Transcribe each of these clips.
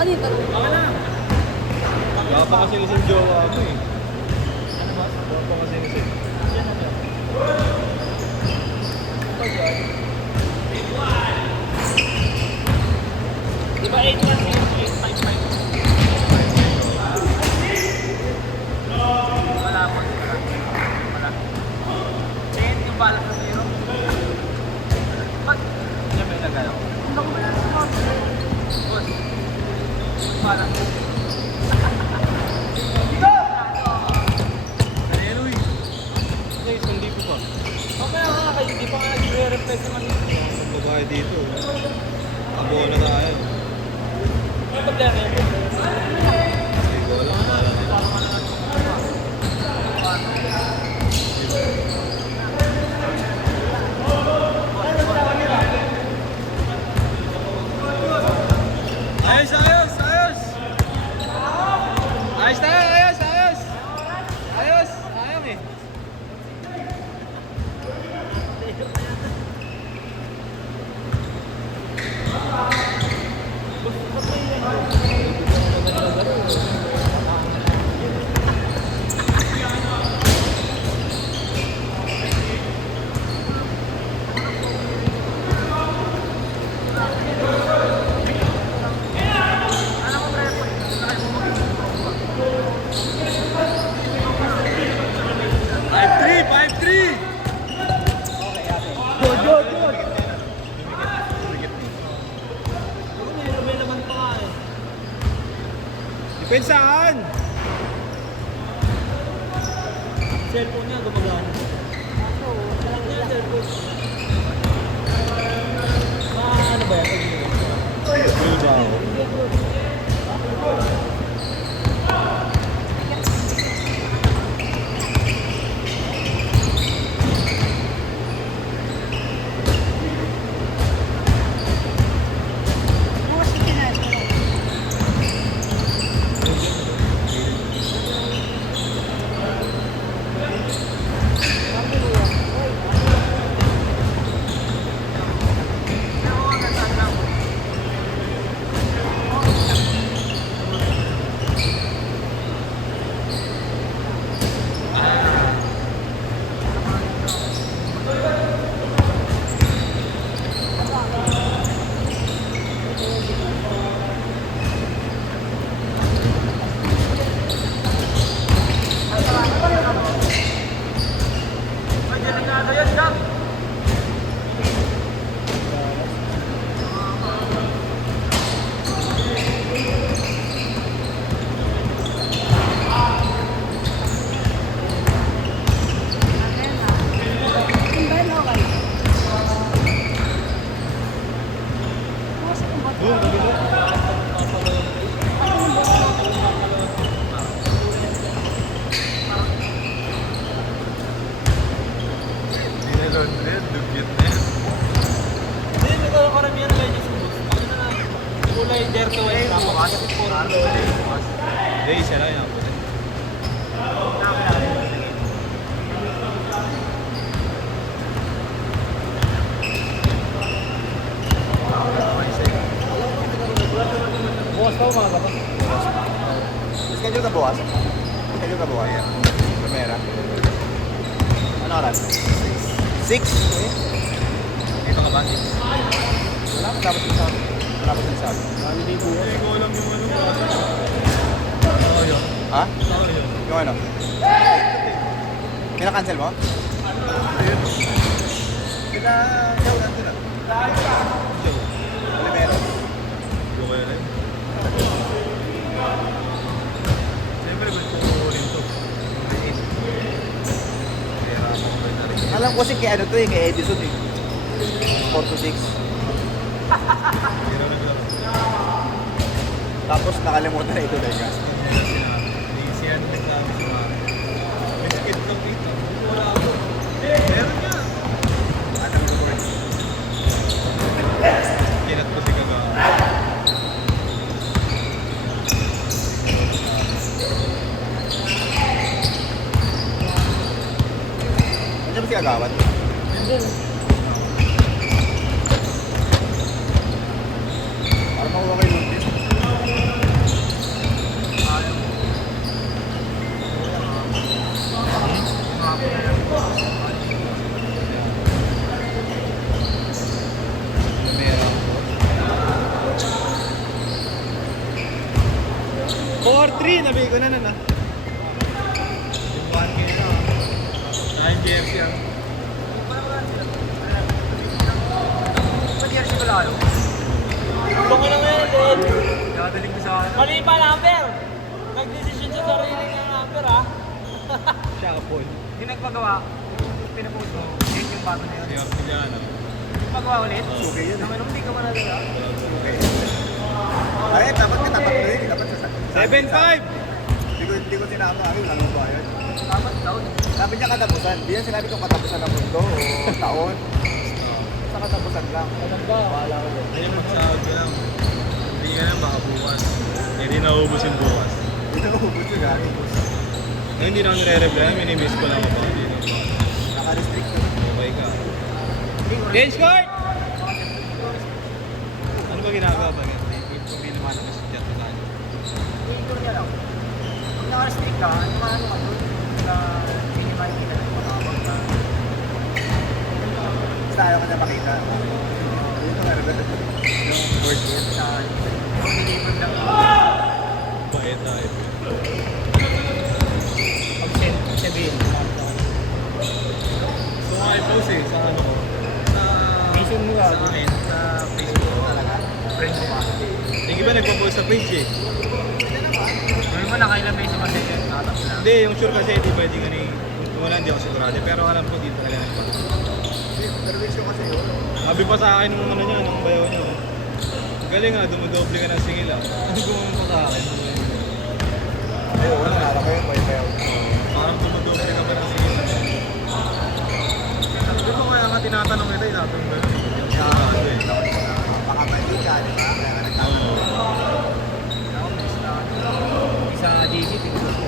Ano yung tanong? Baka na. Baka pa kasi nising jowa ako eh. Ano ba? Baka pa kasi nising. Yan na yan. Di ba 8 kasi 855? Wala po. Wala. 10 yung balak sa zero. Ba't? Yan ba yung nagalaw? Hindi ko ba yan sa boss? Boss. Yung balak. Dito! Kanelo eh. Hindi, isang libo pa. Mamaya nga kayo, di pa nga nag-re-reply sa Manila. Ang babae dito. Abo na tayo. Ano problema yun? Hindi ko alam. Ayos, ayos, ayos! Ayos na, ayos, ayos! Ayos, ayos eh. Pensaan! Cellphone niya gumagana. Alam niya cellphone. Ano ba yan? Blue daw. Hindi, siya lang yan. Bukas pa umaga ba? Schedule ka bukas? Schedule ka bukas, yan. Primera. Ano oras? 6? Dito ka ba? Wala pa dapat yung sabi. Wala pa yung sabi. Hindi ko alam yung ano. Oo yun. Ha? Oo yun. Yung ano? Kina-cancel mo? Ayun. Kina-cancel natin na. Primera. Yung kaya rin. Siyempre, gusto ko rin to. Alam ko kasi kay ano to eh, kay Edison eh. 4 to 6. Tapos nakalimutan na ito dahil gas. Easy yan nagsabi si Mami. May skid lang dito. Wala ako. Meron niya. Alam ko rin. Kinat ko si Gaga. Nandiyan ba si Kagawad? Andun. Para makuha kayo ng 4-3, nabigay ko na nun ah. Yung 1K na ah. Dahil jersey ah. Pwede yan siya pala kayo. Ito ko lang ngayon, Led. Nakadaling ko sa akin. Mali pa number. Nag-decision sa sarili ng number, ha? Siya ka Paul. Yung nagpagawa, pinapost mo, yun yung bago na yun. Si Artiliano. Pagawa ulit? Okay yun. Naman hindi ka manalaga. Okay. Ay, dapat katapat na yun. Dapat sa 7-5! Hindi ko sinama kami, ano ba yun? Dapat taon. Sabi niya katapusan. Di yan sinabi kong katapusan ng mundo o taon. Sa katapusan lang. Alam ba? Wala ko. Ayun, magsahod ka lang. Hindi ka lang baka bukas. Hindi naubos yung bukas. Hindi na ubus yun, gagi. Ngayon hindi na ako nire-reply. Minimiss ko lang ako. Hindi na ako. Naka-restrict ka. Okay ka. Change court! Ano ba ginagawa ba? Hindi naman ako sa chat sa kanya. Ito niya lang. Pag naka-restrict ka, ano ka doon? Sa minimize kita na makakapag ka. Basta ayaw ka na makita. Dito nga rin. Word word. Sa deliver lang. Bait tayo. Pag sabihin. So nga i-post eh. Sa ano ko. Sa... Mission mo Sa ka. akin. Sa Facebook ko talaga. Friend mo ba? Yung iba nagpo-post sa page eh. Ngayon mo nakailan beses pa siya dyan. Nakatapos lang. Hindi, yung sure kasi di pwedeng ano eh. Kung wala, hindi ako sigurado. Pero alam ko dito talaga nagpo-post. Perwisyo kasi yun. Sabi pa sa akin nung ano niya, nung bayaw niya. oh. Galing nga, dumodoble ka ng singil ah. Ano gumawin pa sa akin? Ayun, wala na kayo. May payaw. Parang dumodoble ka pa ng singil. Di ba kaya nga tinatanong kita, tinatanong ba yun? Baka mali ka, di ba? Kaya ka nagtatanong. Isa JC, tingnan ko.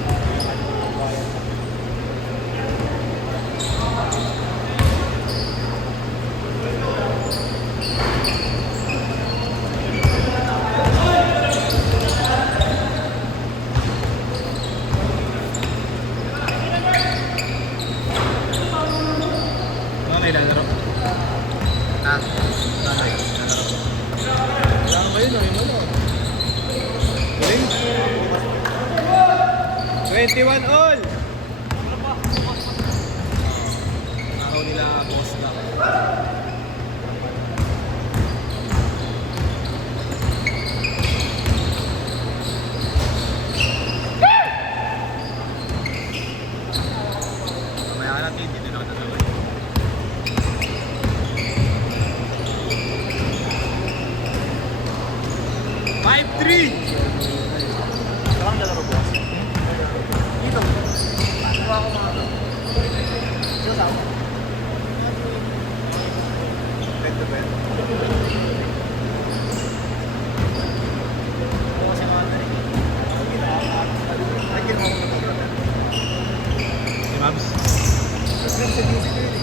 Ano na ilalaro? Ha? Wala ba yun? Ano mo? Galing? 21 all! Araw nila boss lang. Mamaya natin, hindi na nakatalawa. Five, three! Saan ka laro bukas? Dito. Kuha ko mga ito. Sino sa ako? Bed to bed. Ako kasi mga ito rin. Ay, ginawa ko na pag-grabe. Si Mabs. Tapos lang sa DC ko yun eh.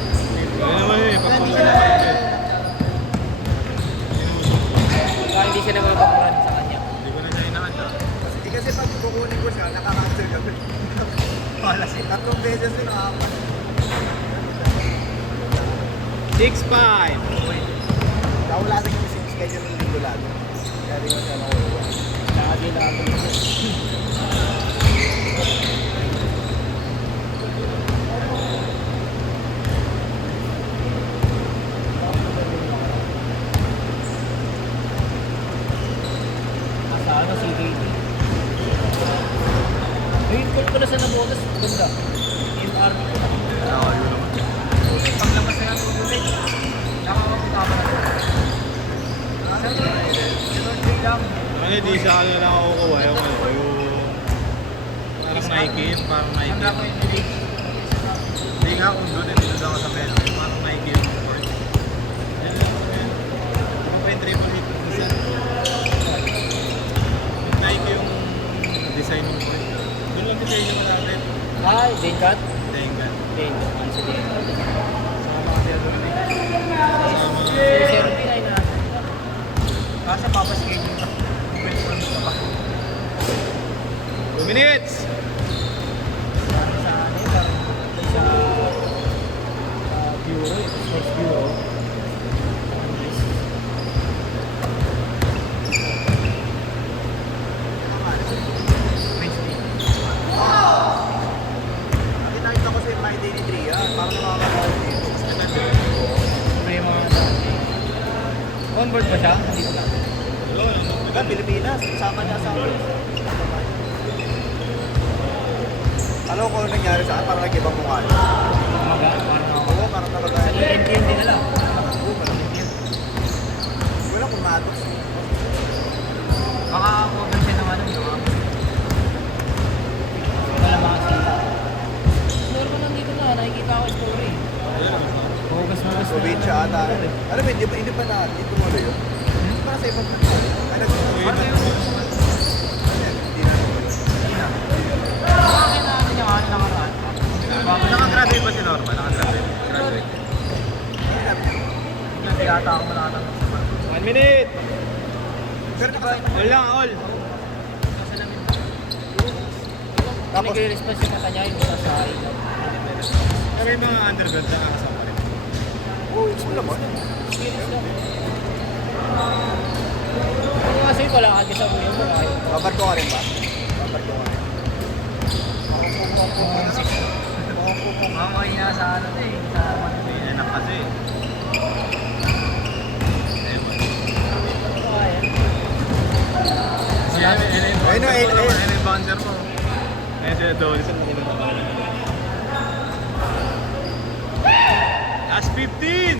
Kaya naman yun eh, pagpulo na kayo yun. Baka hindi siya nagpapakulan sa kanya. Hindi ko na siya inakanta. Kasi pag kukunin ko siya, nakaka-cancel kami. Wala siya. 3 beses yun nakaka- 6-5. Wala sa kami schedule ng linggo lalo. Kaya di ko siya nakuha. Lagi na ako. Nasa ano, CKT. May call ko na sa nabotas. Ganda. Yung army ko. Nakakayo naman. Paglabas na yung tubig, nakakapita ka na. Saan ko na yun? Sinurvey lang. Ano, di sa ano lang ako kukuha. Yung ano, yung... Parang Nike, yung parang Nike. Handa ko yung nilig. Hindi nga kung doon, hindi doon ako sa pera. Yung parang Nike yung sport. Yan lang ako yun. Ano pa yung triple hit ng design? Yung Nike yung design ng sport. Doon lang design naman natin. Ay, Denkat? Tengan. Denkat. Ano si Denkat? Sama kasi ako rin eh. Sama. Si Serbi ay na. Kasi papaschedule ka. Pwede ko pa. 2 minutes! Parang sa ano yun, parang sa bureau, sports bureau. May siya? Dito lang. Diba, Pilipinas, sama niya sa akin. Alam ko kung nangyari sa akin, parang nag-ibang mukha niya. Parang ako. Oo, parang talaga. Sa ENT yun din alam. Oo, parang hindi. Wala kung matos. Baka cover siya ng ano, di ba? Wala mga sila. Normal lang dito na, nakikita ko story. Hugas-hugas na. Probinsya ata. Alam mo, hindi pa na, hindi tumuloy yun. Para sa ibang bansa. Ay, Ano yun? Hindi na tumuloy. Baka kinaano niya ano nakaraan. Nakagraduate ba si Norma? Nakagraduate. Graduate. Hindi yata ako matatanong sa mga. 1 minute! Pero All lang, all. Tapos, Nag-response yung mata niya, yung isa sa ilaw. Pero yung mga undergrad na nakasama rin. oh, school naman. Serious lang. Ano nga sa'yo, wala ka sa buhay mo. Babarko ka rin ba? Babarko ka rin. Mamay na sa ano eh. Sa May anak kasi. Ayun na, ayun. Ayun yung bouncer mo. Ayun siya, Dolly.